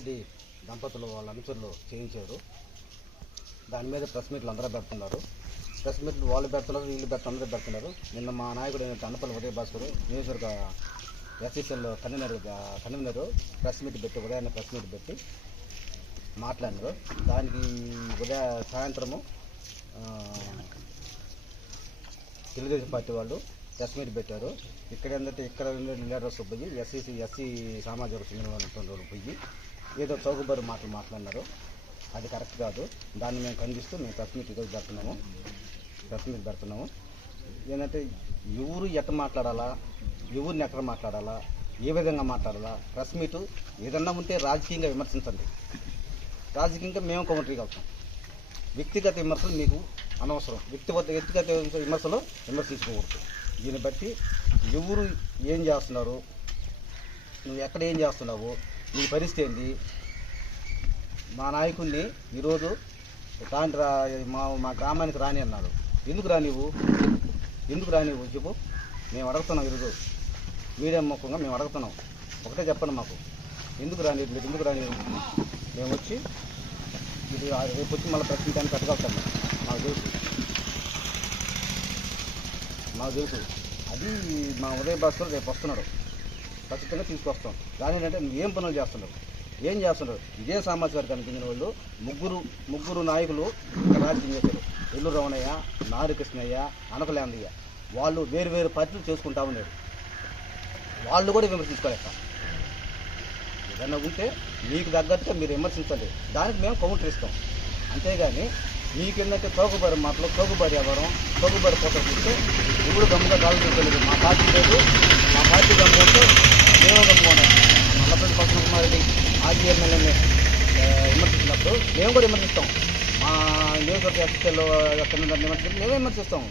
రామిరెడ్డి దంపతులు వాళ్ళ అనుచరులు చేయించారు. దాని మీద ప్రెస్ మీట్లు అందరూ పెడుతున్నారు. ప్రెస్ మీట్లు వాళ్ళు పెడుతున్నారు, వీళ్ళు అందరూ పెడుతున్నారు. నిన్న మా నాయకుడు తండపల్లి ఉదయ భాస్కర్ నియోజకవర్గ ఎస్సీసీఎల్ కన్వీనర్ ప్రెస్ మీట్ పెట్టి ఉదయాన్నే ప్రెస్ మీట్ పెట్టి మాట్లాడినారు. దానికి సాయంత్రము తెలుగుదేశం పార్టీ వాళ్ళు ప్రెస్ మీట్ పెట్టారు. ఇక్కడ లీడర్స్ పోయి ఎస్సీ సామాజిక చెందిన పోయి ఏదో చౌకబారు మాటలు మాట్లాడినారు. అది కరెక్ట్ కాదు. దాన్ని మేము ఖండిస్తూ మేము ప్రెస్ మీట్ పెడుతున్నాము. ఏంటంటే ఎవరు ఎట్ట మాట్లాడాలా, ఎవరిని ఎక్కడ మాట్లాడాలా, ఏ విధంగా మాట్లాడాలా, ప్రెస్ మీటు ఏదన్నా ఉంటే రాజకీయంగా విమర్శించండి. రాజకీయంగా మేము కౌంటరీగా అవుతాం. వ్యక్తిగత విమర్శలు మీకు అనవసరం. వ్యక్తిగత విమర్శలు విమర్శించుకోకూడదు. దీన్ని బట్టి ఎవరు ఏం చేస్తున్నారు, నువ్వు ఎక్కడ ఏం చేస్తున్నావు, నీ పరిస్థితి ఏంటి, మా నాయకుడిని ఈరోజు మా గ్రామానికి రాని అన్నాడు. ఎందుకు రానివ్వు చెప్పు. మేము అడుగుతున్నాం. ఈరోజు మీడియా ముఖంగా మేము అడుగుతున్నాం. ఒకటే చెప్పండి మాకు, ఎందుకు రాని మేము వచ్చి ఇది రేపు వచ్చి మళ్ళీ ప్రశ్నించడానికి పెట్టగలుగుతాం. మాకు తెలుసు అది మా ఉదయ భాస్కర్ రేపు వస్తున్నాడు, ఖచ్చితంగా తీసుకొస్తాం. కానీ ఏంటంటే నువ్వు ఏం పనులు చేస్తున్నారు, ఇదే సామాజిక వర్గానికి చెందిన వాళ్ళు ముగ్గురు నాయకులు ఇక్కడ రాజకీయం చేశారు. ఎల్లు రమణయ్య, నారి కృష్ణయ్య, అనకలేందయ్య. వాళ్ళు వేరు పార్టీలు చేసుకుంటా ఉన్నారు. వాళ్ళు కూడా విమర్శించుకోలేక ఏదన్నా ఉంటే మీకు తగ్గట్టుగా మీరు విమర్శించండి. దానికి మేము కౌంటర్ ఇస్తాం. అంతేగాని మీకేంటంటే చౌకబారి మాటలు, చౌకబారి వ్యవహారం, చౌకబారి పోటర్ చూస్తే ఇప్పుడు గమ్ముగా కాలేదు. మా పార్టీ లేదు, మా పార్టీ గమ్ముకుంటే మేము గమ్ముకున్నాం. నల్లపల్లి పవన్ కుమార్ రెడ్డి ఆర్జీ ఎమ్మెల్యేని విమర్శించినప్పుడు మేము కూడా విమర్శిస్తాం. మా నియోజకవర్గ ఎస్ఎస్ఎల్లో మేమే విమర్శిస్తాం.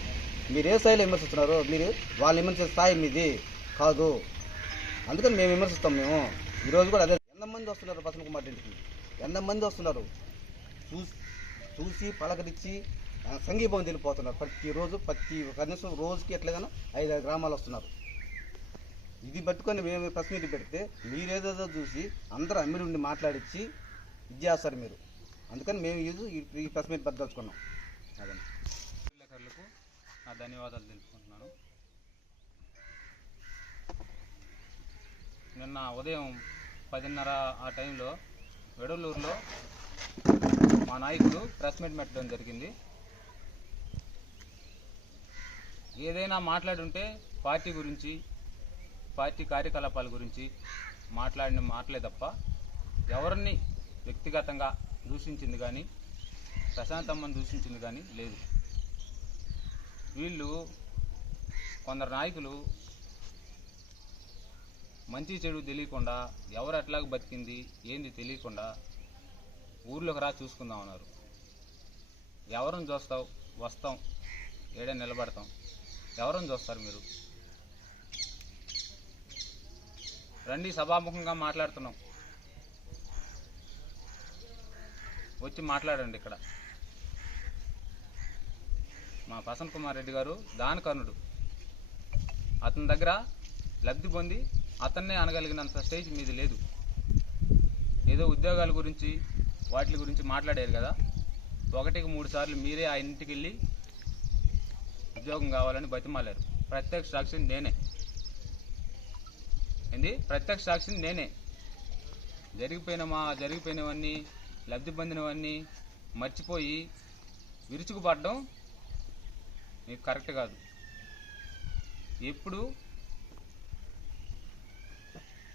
మీరు ఏ స్థాయిలో విమర్శిస్తున్నారు, మీరు వాళ్ళు విమర్శించే స్థాయి మీది కాదు. అందుకని మేము విమర్శిస్తాం. మేము ఈరోజు కూడా అదే ఎంతమంది వస్తున్నారు పవన్ కుమార్ రెడ్డికి, ఎంతమంది వస్తున్నారు చూసి పలకరించి సంఘీభావం తెలిపోతున్నారు. ప్రతిరోజు కనీసం రోజుకి ఎట్లాగానో 5 గ్రామాలు వస్తున్నారు. ఇది పట్టుకొని మేము ప్రెస్ మీట్ పెడితే మీరేదో చూసి అందరూ అమ్మిడి ఉండి మాట్లాడించి ఇది చేస్తారు మీరు. అందుకని మేము ఈ ప్రెస్ మీట్ పెద్దలుచుకున్నాం. అదండి. విలేకరులకు నా ధన్యవాదాలు తెలుపుకుంటున్నాను. నిన్న ఉదయం 10:30 ఆ టైంలో వెడలూరులో మా నాయకుడు ప్రెస్ మీట్ పెట్టడం జరిగింది. ఏదైనా మాట్లాడుంటే పార్టీ గురించి, పార్టీ కార్యకలాపాల గురించి మాట్లాడిన మాటలే తప్ప ఎవరిని వ్యక్తిగతంగా దూషించింది కానీ, ప్రశాంతమ్మని దూషించింది కానీ లేదు. వీళ్ళు కొందరు నాయకులు మంచి చెడు తెలియకుండా, ఎవరు ఎట్లాగ బతికింది ఏంది తెలియకుండా ఊర్లోకి రా చూసుకుందాం అన్నారు. ఎవరిని చూస్తావు, వస్తాం, ఏడే నిలబడతాం. ఎవరిని చూస్తారు మీరు? రండి, సభాముఖంగా మాట్లాడుతున్నాం, వచ్చి మాట్లాడండి. ఇక్కడ మా పవన్ కుమార్ రెడ్డి గారు దానకర్ణుడు. అతని దగ్గర లబ్ధి పొంది అతన్నే అనగలిగినంత స్టేజ్ మీది లేదు. ఏదో ఉద్యోగాల గురించి వాటి గురించి మాట్లాడారు కదా, 1కి 3 సార్లు మీరే ఆ ఇంటికి వెళ్ళి ఉద్యోగం కావాలని బతిమాలారు. ప్రత్యక్ష సాక్షిని నేనే. జరిగిపోయినవన్నీ, లబ్ధి పొందినవన్నీ మర్చిపోయి విరుచుకుపడడం మీకు కరెక్ట్ కాదు. ఎప్పుడు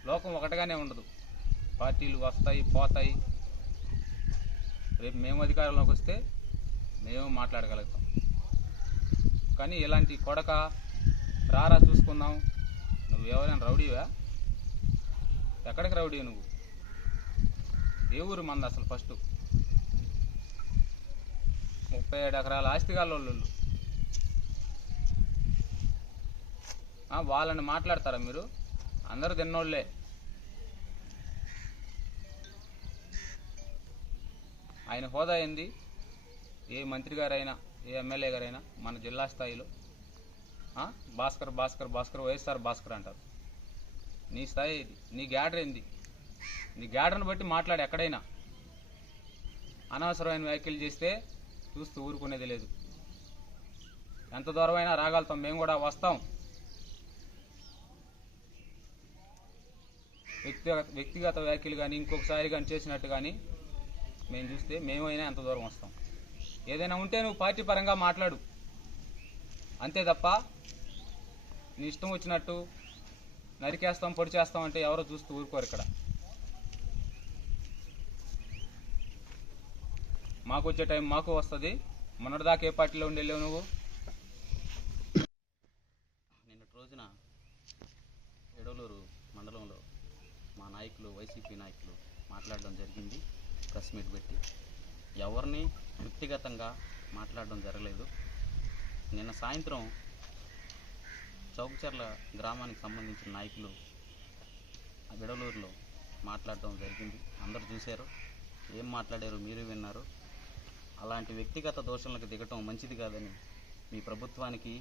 లోకం ఒకటిగానే ఉండదు. పార్టీలు వస్తాయి, పోతాయి. రేపు మేము అధికారంలోకి వస్తే మేము మాట్లాడగలుగుతాం. కానీ ఇలాంటి కొడక రారా చూసుకుందాం, నువ్వు ఎవరైనా రౌడీవా? ఎక్కడికి రౌడీ నువ్వు? ఏ ఊరు మంది అసలు? ఫస్ట్ 37 ఎకరాల ఆస్తిగాళ్ళు. వాళ్ళని మాట్లాడతారా మీరు? అందరూ తిన్నోళ్లే. ఆయన హోదా ఏంది? ఏ మంత్రి గారైనా, ఏ ఎమ్మెల్యే గారైనా మన జిల్లా స్థాయిలో భాస్కర్ వైఎస్ఆర్ భాస్కర్ అంటారు. నీ స్థాయి, నీ గ్యాడర్ ఏంది? నీ గ్యాడర్ను బట్టి మాట్లాడు. ఎక్కడైనా అనవసరమైన వ్యాఖ్యలు చేస్తే చూస్తూ ఊరుకునేది లేదు. ఎంత దూరమైనా రాగలుగుతాం, మేము కూడా వస్తాం. వ్యక్తిగత వ్యాఖ్యలు కానీ ఇంకొకసారి కానీ చేసినట్టు కానీ మేము చూస్తే మేమైనా ఎంత దూరం వస్తాం. ఏదైనా ఉంటే నువ్వు పార్టీ పరంగా మాట్లాడు, అంతే తప్ప నీ ఇష్టం వచ్చినట్టు నరికేస్తాం పొడి చేస్తాం అంటే ఎవరో చూస్తూ ఊరుకోరు. ఇక్కడ మాకు వచ్చే టైం మాకు వస్తుంది. మొన్నటిదాకా ఏ పార్టీలో ఉండి వెళ్ళావు నువ్వు? నిన్నటి రోజున ఎడలూరు మండలంలో మా నాయకులు, వైసీపీ నాయకులు మాట్లాడడం జరిగింది. ప్రెస్ మీట్ పెట్టి ఎవరిని వ్యక్తిగతంగా మాట్లాడడం జరగలేదు. నిన్న సాయంత్రం చౌకచర్ల గ్రామానికి సంబంధించిన నాయకులు ఎడలూరులో మాట్లాడడం జరిగింది. అందరూ చూశారు, ఏం మాట్లాడారు మీరు విన్నారు. అలాంటి వ్యక్తిగత దోషణలకు దిగటం మంచిది కాదని మీ ప్రభుత్వానికి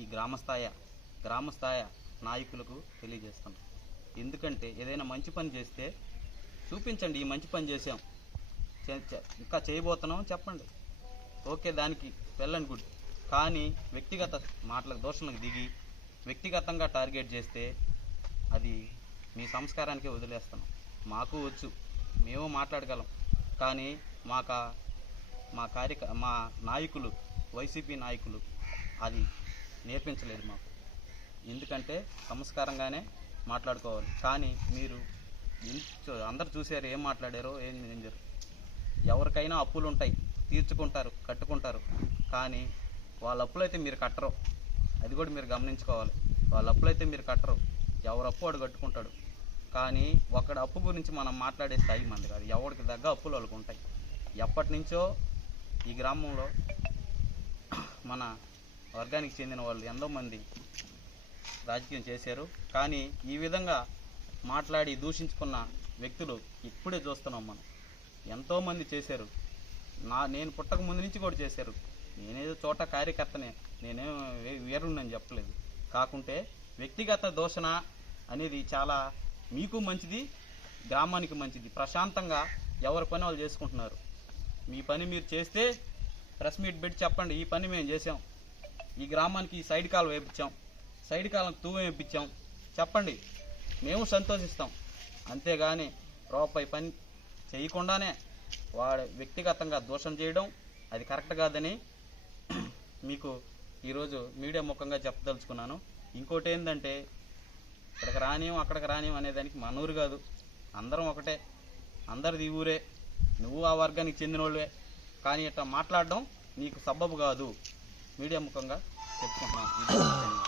ఈ గ్రామస్థాయి నాయకులకు తెలియజేస్తున్నాం. ఎందుకంటే ఏదైనా మంచి పని చేస్తే చూపించండి, ఈ మంచి పని చేసాం, ఇంకా చేయబోతున్నాం చెప్పండి, ఓకే, దానికి వెళ్ళండి గుడ్. కానీ వ్యక్తిగత మాటలకు దోషణలకు దిగి వ్యక్తిగతంగా టార్గెట్ చేస్తే అది మీ సంస్కారానికే వదిలేస్తున్నాం. మాకు వచ్చు, మేము మాట్లాడగలం, కానీ మా నాయకులు, వైసీపీ నాయకులు అది నేర్పించలేదు మాకు. ఎందుకంటే సంస్కారంగానే మాట్లాడుకోవాలి. కానీ మీరు అందరు చూశారు ఏం మాట్లాడారో, ఏం జరు. ఎవరికైనా అప్పులు ఉంటాయి, తీర్చుకుంటారు, కట్టుకుంటారు. కానీ వాళ్ళ అప్పులైతే మీరు కట్టరు, అది కూడా మీరు గమనించుకోవాలి. వాళ్ళ అప్పులైతే మీరు కట్టరు, ఎవరు అప్పు వాడు కట్టుకుంటాడు. కానీ ఒకటి అప్పు గురించి మనం మాట్లాడే స్థాయి మంది కాదు. ఎవరికి తగ్గ అప్పులు వాళ్ళకు ఉంటాయి. ఎప్పటి నుంచో ఈ గ్రామంలో మన వర్గానికి చెందిన వాళ్ళు ఎంతోమంది రాజకీయం చేశారు. కానీ ఈ విధంగా మాట్లాడి దూషించుకున్న వ్యక్తులు ఇప్పుడే చూస్తున్నాం మనం. ఎంతోమంది చేశారు, నేను పుట్టక ముందు నుంచి కూడా చేశారు. నేనేదో చోట కార్యకర్తనే, నేనేం వీరుణ్ణని చెప్పలేదు. కాకుంటే వ్యక్తిగత దూషణ అనేది చాలా మీకు మంచిది, గ్రామానికి మంచిది. ప్రశాంతంగా ఎవరి పని వాళ్ళు చేసుకుంటున్నారు. మీ పని మీరు చేస్తే ప్రెస్ మీట్ పెట్టి చెప్పండి, ఈ పని మేము చేసాం, ఈ గ్రామానికి ఈ సైడ్ కాలం వేయించాం, సైడ్ కాలం తూము వేయించాం చెప్పండి, మేము సంతోషిస్తాం. అంతేగాని రూపాయి పని చేయకుండానే వాడు వ్యక్తిగతంగా దోషం చేయడం అది కరెక్ట్ కాదని మీకు ఈరోజు మీడియా ముఖంగా చెప్పదలుచుకున్నాను. ఇంకోటి ఏంటంటే, ఇక్కడికి రానియం అక్కడికి రానియం అనేదానికి మన ఊరు కాదు, అందరం ఒకటే, అందరిది ఈ ఊరే, నువ్వు ఆ వర్గానికి చెందిన వాళ్ళే. కానీ ఇట్లా మాట్లాడడం నీకు సబబు కాదు. మీడియా ముఖంగా చెప్పుకుంటున్నాను.